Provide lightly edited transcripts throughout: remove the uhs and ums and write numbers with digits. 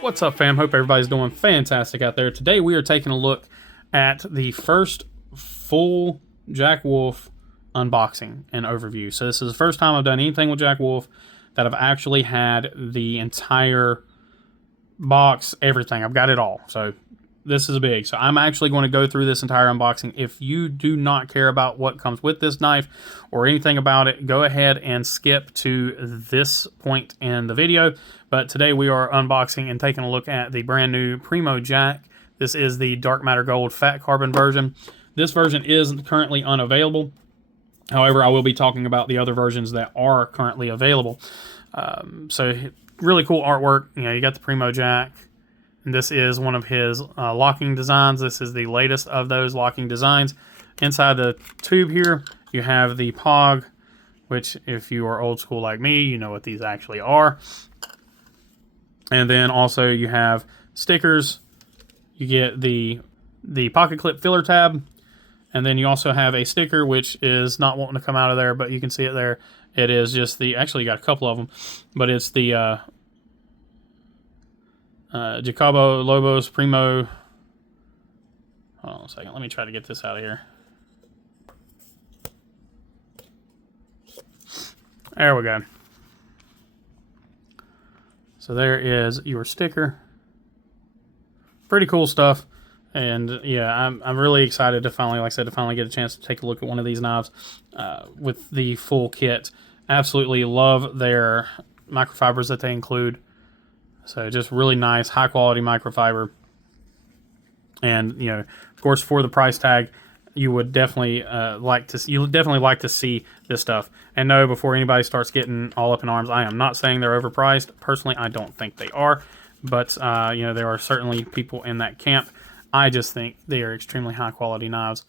What's up, fam? Hope everybody's doing fantastic out there. Today we are taking a look at the first full Jack Wolf unboxing and overview. So this is the first time I've done anything with Jack Wolf that I've actually had the entire box, everything. I've got it all. So this is big. So I'm actually going to go through this entire unboxing. If you do not care about what comes with this knife or anything about it, go ahead and skip to this point in the video. But today we are unboxing and taking a look at the brand new Primo Jack. This is the Dark Matter Gold Fat Carbon version. This version is currently unavailable. However, I will be talking about the other versions that are currently available. So really cool artwork. You know, you got the Primo Jack. And this is one of his locking designs. This is the latest of those locking designs. Inside the tube here, you have the POG, which if you are old school like me, you know what these actually are. And then also you have stickers. You get the pocket clip filler tab. And then you also have a sticker, which is not wanting to come out of there, but you can see it there. It is just the, actually you got a couple of them, but it's the Jacobo Lobos Primo. Hold on a second. Let me try to get this out of here. There we go. So there is your sticker. Pretty cool stuff. And yeah, I'm really excited to finally, like I said, to finally get a chance to take a look at one of these knives with the full kit. Absolutely love their microfibers that they include. So just really nice, high quality microfiber. And, you know, of course, for the price tag, you would definitely like to see this stuff. And no, before anybody starts getting all up in arms, I am not saying they're overpriced. Personally, I don't think they are. But, you know, there are certainly people in that camp. I just think they are extremely high quality knives.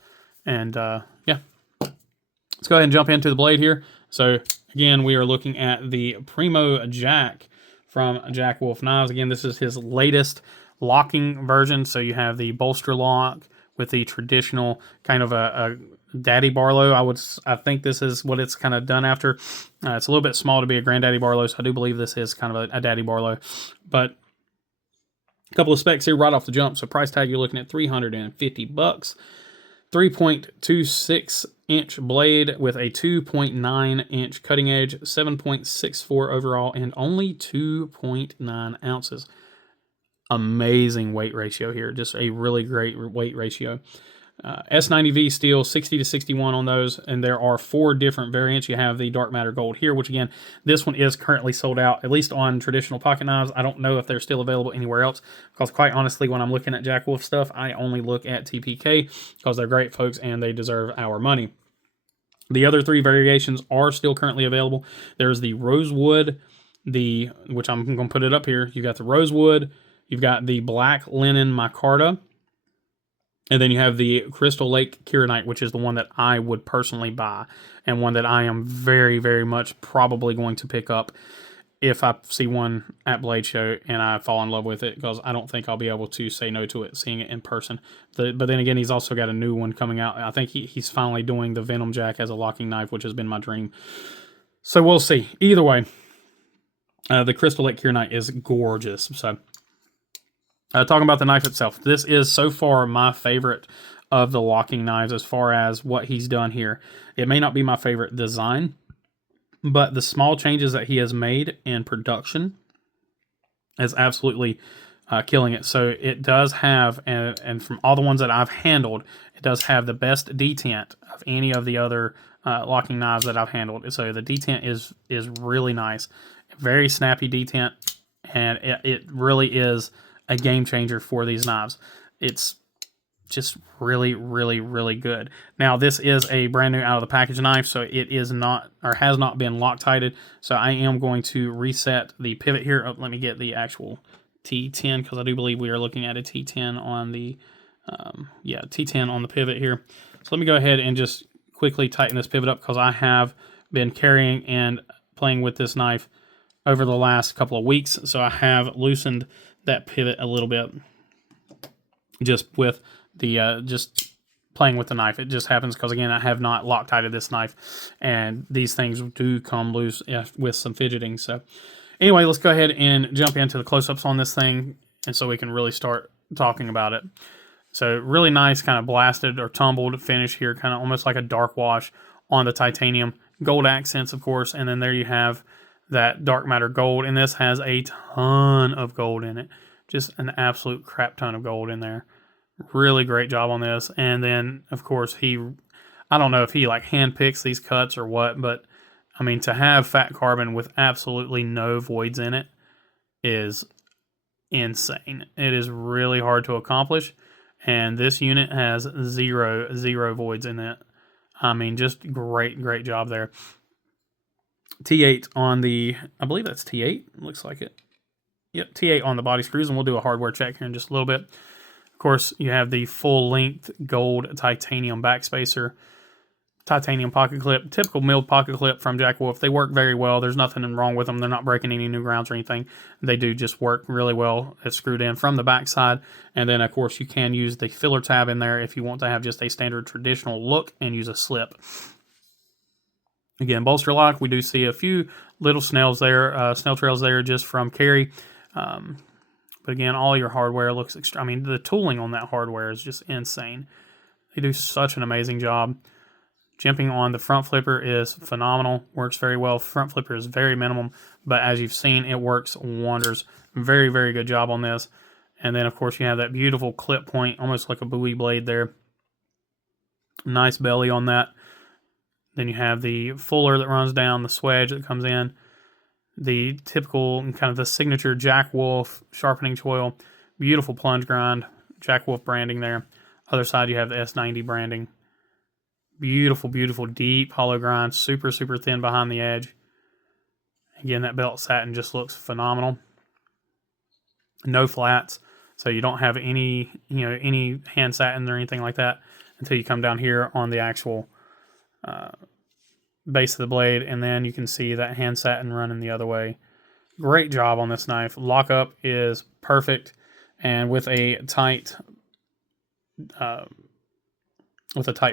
And, yeah. Let's go ahead and jump into the blade here. So, again, we are looking at the Primo Jack from Jack Wolf Knives. Again, this is his latest locking version. So you have the bolster lock with the traditional kind of a Daddy Barlow. I think this is what it's kind of done after. It's a little bit small to be a Granddaddy Barlow, so I do believe this is kind of a Daddy Barlow. But a couple of specs here right off the jump. So price tag, you're looking at $350. 3.26 inch blade with a 2.9 inch cutting edge, 7.64 overall, and only 2.9 ounces. Amazing weight ratio here. Just a really great weight ratio. S90V steel, 60 to 61 on those, and there are 4 different variants. You have the Dark Matter Gold here, which again, this one is currently sold out, at least on traditional pocket knives. I don't know if they're still available anywhere else, because quite honestly, when I'm looking at Jack Wolf stuff, I only look at TPK, because they're great folks and they deserve our money. The other 3 variations are still currently available. There's the Rosewood, which I'm going to put it up here. You've got the Rosewood, you've got the Black Linen Micarta, and then you have the Crystal Lake Kyanite, which is the one that I would personally buy, and one that I am very, very much probably going to pick up if I see one at Blade Show and I fall in love with it, because I don't think I'll be able to say no to it seeing it in person. But then again, he's also got a new one coming out. I think he's finally doing the Venom Jack as a locking knife, which has been my dream. So we'll see. Either way, the Crystal Lake Kyanite is gorgeous. So talking about the knife itself, this is so far my favorite of the locking knives as far as what he's done here. It may not be my favorite design, but the small changes that he has made in production is absolutely killing it. So it does have, and from all the ones that I've handled, it does have the best detent of any of the other locking knives that I've handled. So the detent is really nice. Very snappy detent, and it really is a game changer for these knives. It's just really, really, really good. Now, this is a brand new out of the package knife, so it is not, or has not been Loctited. So I am going to reset the pivot here. Oh, let me get the actual T10, because I do believe we are looking at a T10 on the, yeah, T10 on the pivot here. So let me go ahead and just quickly tighten this pivot up, because I have been carrying and playing with this knife over the last couple of weeks. So I have loosened that pivot a little bit just with the just playing with the knife. It just happens because, again, I have not Loctited this knife, and these things do come loose with some fidgeting. So anyway, let's go ahead and jump into the close-ups on this thing. and so we can really start talking about it. So really nice kind of blasted or tumbled finish here, kind of almost like a dark wash on the titanium. Gold accents, of course, and then there you have that dark matter gold, and this has a ton of gold in it. Just an absolute crap ton of gold in there. Really great job on this. And then, of course, I don't know if he like hand picks these cuts or what, but I mean, to have fat carbon with absolutely no voids in it is insane. It is really hard to accomplish, and this unit has zero voids in it. I mean, just great job there. T8 on the, I believe that's T8, looks like it. Yep, T8 on the body screws, and we'll do a hardware check here in just a little bit. Of course, you have the full-length gold titanium backspacer, titanium pocket clip, typical milled pocket clip from Jack Wolf. They work very well. There's nothing wrong with them. They're not breaking any new grounds or anything. They do just work really well. It's screwed in from the backside. And then, of course, you can use the filler tab in there if you want to have just a standard traditional look and use a slip. Again, bolster lock, we do see a few little snail trails there just from carry. But again, all your hardware looks I mean, the tooling on that hardware is just insane. They do such an amazing job. Jimping on the front flipper is phenomenal. Works very well. Front flipper is very minimum, but as you've seen, it works wonders. Very good job on this. And then, of course, you have that beautiful clip point, almost like a buoy blade there. Nice belly on that. Then you have the fuller that runs down, the swedge that comes in. The typical kind of the signature Jack Wolf sharpening choil. Beautiful plunge grind. Jack Wolf branding there. Other side you have the S90 branding. Beautiful deep hollow grind. Super thin behind the edge. Again, that belt satin just looks phenomenal. No flats. So you don't have any hand satin or anything like that until you come down here on the actual base of the blade, and then you can see that hand satin running the other way. Great job on this knife. Lockup is perfect, and with a tight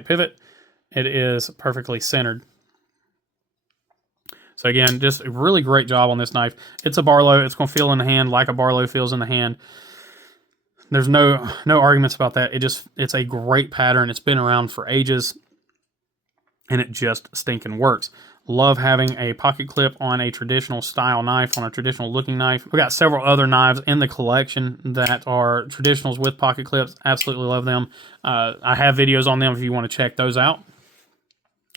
pivot, it is perfectly centered. So again, just a really great job on this knife. It's a Barlow. It's going to feel in the hand like a Barlow feels in the hand. There's no arguments about that. It's a great pattern. It's been around for ages, and it just stinking works. Love having a pocket clip on a traditional style knife, on a traditional looking knife. We got several other knives in the collection that are traditionals with pocket clips. Absolutely love them. I have videos on them if you want to check those out.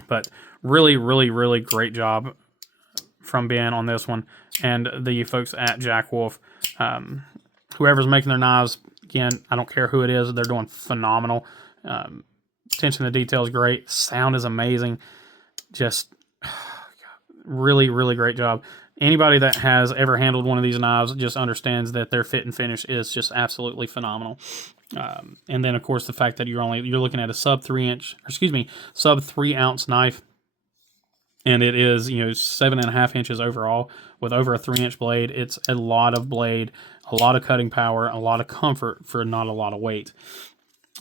But really great job from Ben on this one, and the folks at Jack Wolf. Whoever's making their knives, again, I don't care who it is, they're doing phenomenal. Attention to detail is great. Sound is amazing. Just really great job. Anybody that has ever handled one of these knives just understands that their fit and finish is just absolutely phenomenal. And then, of course, the fact that you're looking at a sub 3 ounce knife, and it is 7.5 inches overall with over a 3-inch blade. It's a lot of blade, a lot of cutting power, a lot of comfort for not a lot of weight.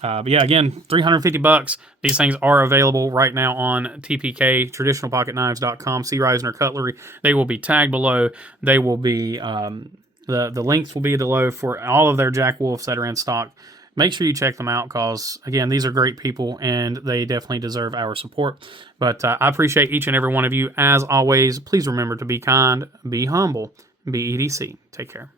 But yeah, again, $350. These things are available right now on TPK, traditionalpocketknives.com, C. Reisner Cutlery. They will be tagged below. They will be, the links will be below for all of their Jack Wolfs that are in stock. Make sure you check them out because, again, these are great people and they definitely deserve our support. But I appreciate each and every one of you. As always, please remember to be kind, be humble, be EDC. Take care.